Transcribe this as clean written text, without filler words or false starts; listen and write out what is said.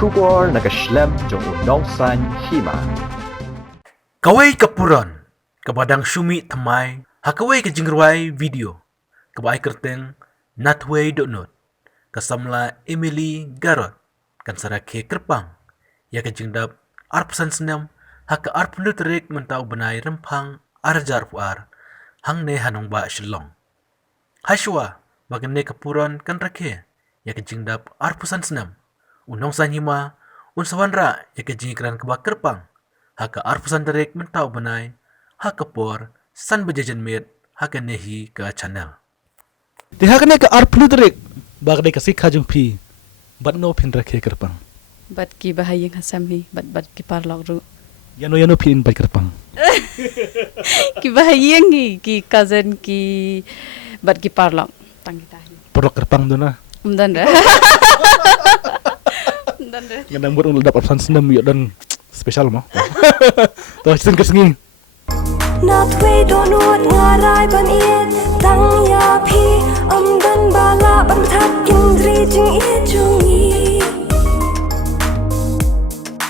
Kubor nakaslem jong unongsan hima. Kawai kapuran, kabadang syumi tamay, hakawai kajingruay video, kabay kerteng natway donut, kasamla Emily Garot, kansara ke kerpang, ya kajingdap arpasan senam, haka arpundut terik mentau benay rempang arjar puar, hang ne hanong ba shilong. Hasywa, bagane kapuran kan rake, ya kajingdap arpasan senam, unong sanyima, unsawanra ya kajingikran kaba kerpang, haka arpasan terik mentau benay, haka por, san bejajan mit, haka nehi ke channel. Tihakane ka arplu terik bagde kasi kajung pi bat no pin rakhe kerpang Bat ki bahayang hasam hi, bat ki parlak ru. yano pin bat kerpang Ki bahayang hi, ki cousin ki bat ki parlak. Tangi tahi. porok kerpang do na Umdan dah. Umdan dah. ngadang buat ulah dapat pesan senam yo dan spesial mo to sen kesengi Natwe donut ngarai ban iet tang ya pi dan bala ban that